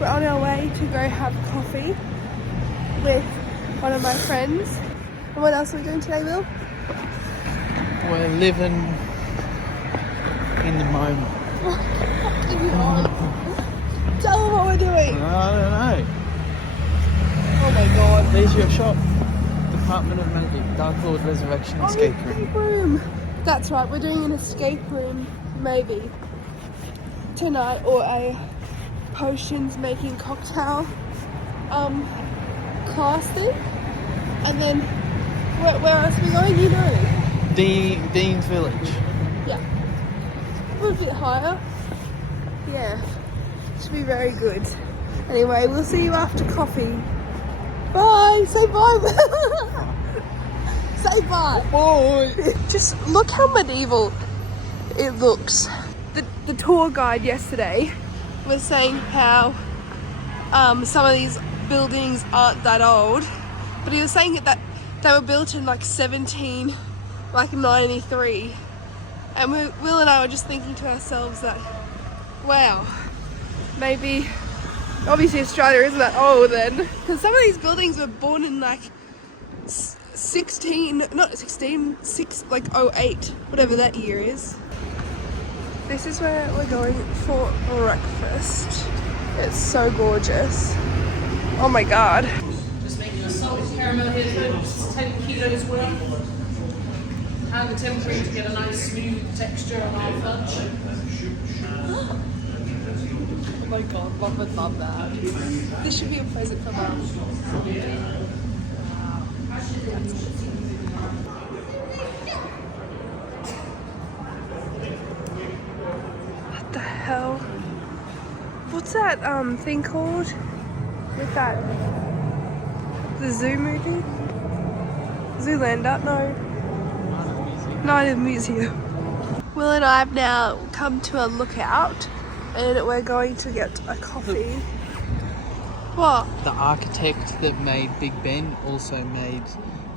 We're on our way to go have coffee with one of my friends. And what else are we doing today, Will? We're living in the moment. Tell them what we're doing. I don't know. Oh my god. There's your shop. Department of Magic, Dark Lord Resurrection Escape Room. That's right, we're doing an escape room maybe tonight, or a potions making cocktail class thing. And then where else are we going, you know? Dean's Village. Yeah. A little bit higher. Yeah. Should be very good. Anyway, we'll see you after coffee. Bye! Say bye! Say bye! Bye! Just look how medieval it looks. The tour guide yesterday was saying how some of these buildings aren't that old, but he was saying that they were built in like 93, and Will and I were just thinking to ourselves that, wow, maybe obviously Australia isn't that old then, because some of these buildings were born in like 08, whatever that year is. This is where we're going for breakfast. It's so gorgeous. Oh my god. Just making a salted caramel here, so 10 kilos worth. And the temperature to get a nice smooth texture on our fudge. Oh my god, Mum would love that. This should be a present for Mum. What the hell? What's that thing called? With that, the zoo movie? Zoolander? No. Night of the Museum. Will and I have now come to a lookout, and we're going to get a coffee. What? The architect that made Big Ben also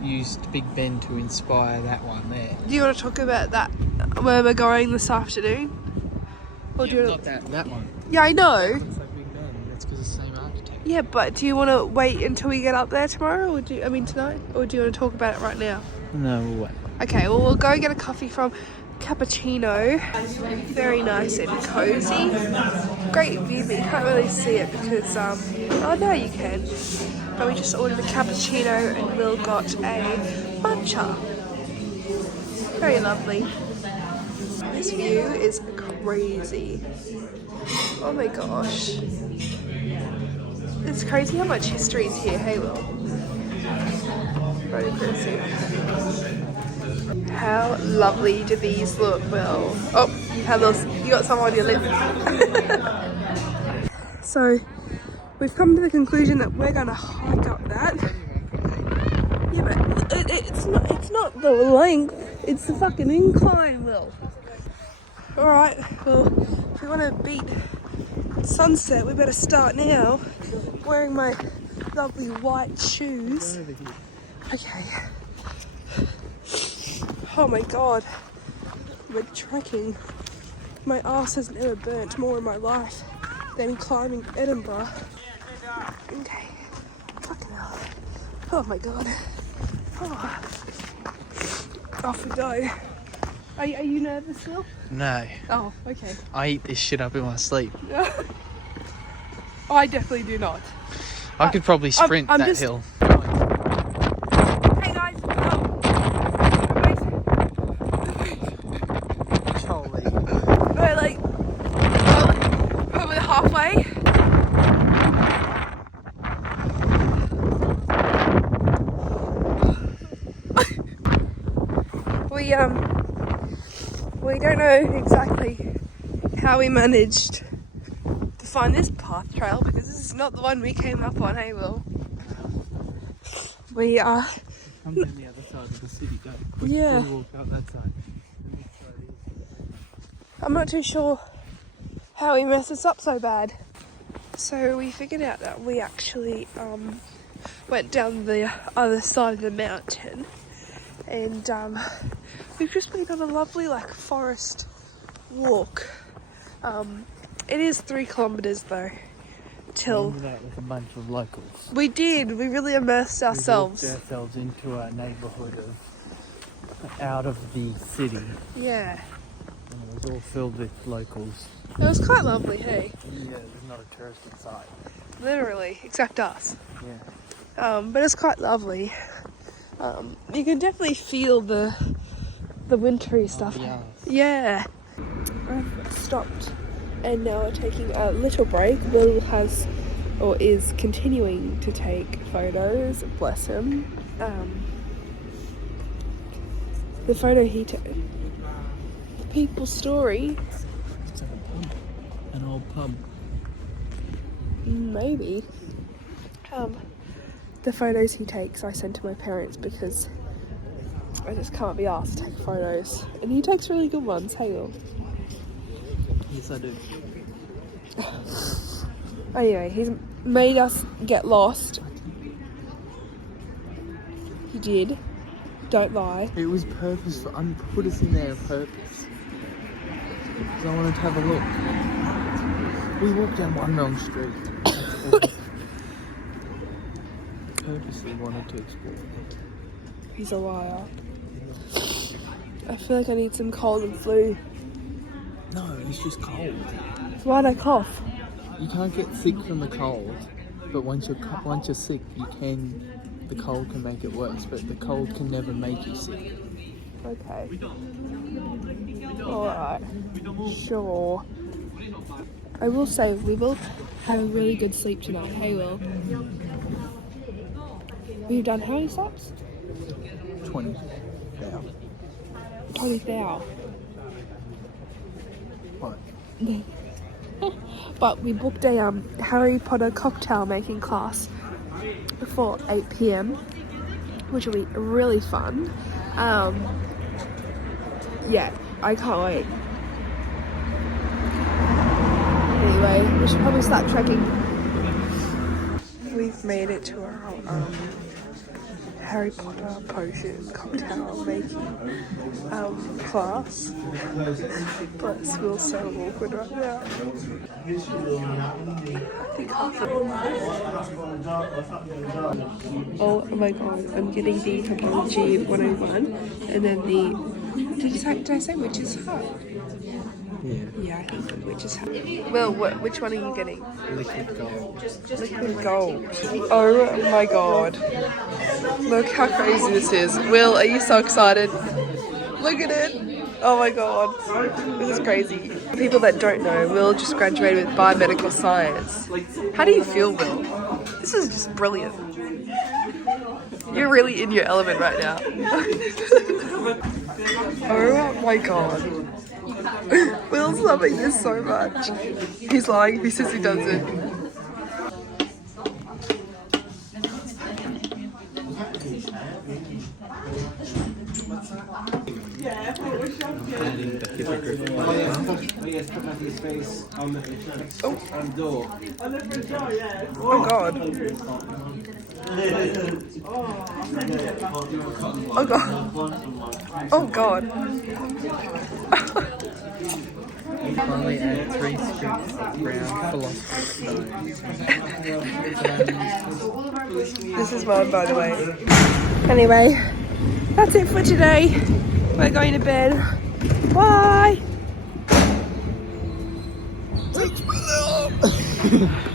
used Big Ben to inspire that one there. Do you want to talk about that, where we're going this afternoon? Or do you Not that one. Yeah, I know. Looks like Big Ben. That's because it's the same architect. Yeah, but do you want to wait until we get up there tomorrow, or tonight? Or do you want to talk about it right now? No, we'll wait. Okay, well, we'll go get a coffee from Cappuccino. Very nice and cozy. Great view, but you can't really see it because, oh no, you can. But we just ordered a cappuccino and Will got a matcha. Very lovely. This view is crazy. Oh my gosh. It's crazy how much history is here, hey Will? Very crazy. How lovely do these look, Will? Oh, you got some on your lip. So, we've come to the conclusion that we're gonna hike up that. Yeah, but it's not the length, it's the fucking incline, Will. Alright, well, if we want to beat sunset, we better start now. Wearing my lovely white shoes. Okay. Oh my god. We're trekking. My ass has never burnt more in my life than climbing Edinburgh. Okay. Fucking hell. Oh my god. Oh. Off we go. Are you nervous, Will? No. Oh, okay. I eat this shit up in my sleep. I definitely do not. I could probably sprint I'm that just- hill. Hey guys. Holy. We're like probably halfway. We don't know exactly how we managed to find this path trail, because this is not the one we came up on, hey Will? We are... I'm down the other side of the city, go. Yeah. We'll walk out that side. I'm not too sure how we messed this up so bad. So we figured out that we actually went down the other side of the mountain, and we've just been on a lovely forest walk. It is 3 kilometers though, till ended up with a bunch of locals. we did. We really immersed We walked ourselves. ourselves into a neighbourhood out of the city, Yeah, and it was all filled with locals. it was quite lovely. Hey, Yeah, there's not a tourist in sight. literally, except us. Yeah. But it's quite lovely. You can definitely feel the wintry stuff. Yeah. I've stopped and now we're taking a little break. Will has or is continuing to take photos, bless him. The photo he took, the people's story, It's like a pub. An old pub. maybe. The photos he takes I send to my parents because I just can't be asked to take photos. And he takes really good ones, hey Will. Yes, I do. Anyway, he's made us get lost. He did. Don't lie. It was purposeful. I put us in there on purpose. Because I wanted to have a look. We walked down one wrong street. Purposely wanted to explore. He's a liar. I feel like I need some cold and flu. No, it's just cold. Why'd I cough? You can't get sick from the cold, but once you're sick, the cold can make it worse, but the cold can never make you sick. Okay. Alright. Sure. I will say we will have a really good sleep tonight. Hey Will. We've done how many stops? 20. Yeah. 20,000. What? But we booked a Harry Potter cocktail making class for 8 p.m, which will be really fun. Yeah, I can't wait. Anyway, we should probably start trekking. We've made it to our Harry Potter potion cocktail making class. But it feels so awkward right now. I think oh my god, I'm getting the Herbology 101 and then the did I say witch's hat? Yeah. Yeah, I think the witch's hat. Well, which one are you getting? Liquid gold. Liquid gold. Oh my god. Look how crazy this is. Will, are you so excited? Look at it. Oh my god. This is crazy. For people that don't know, Will just graduated with biomedical science. How do you feel, Will? This is just brilliant. You're really in your element right now. Oh my god. Will's loving this so much. He's lying if he says he doesn't. Adding the hippogriff. Oh god. Oh god. Oh god. Finally add 3 scoops of brown philosopher's stone. This is mine, by the way. Anyway, that's it for today. We're going to bed. Bye.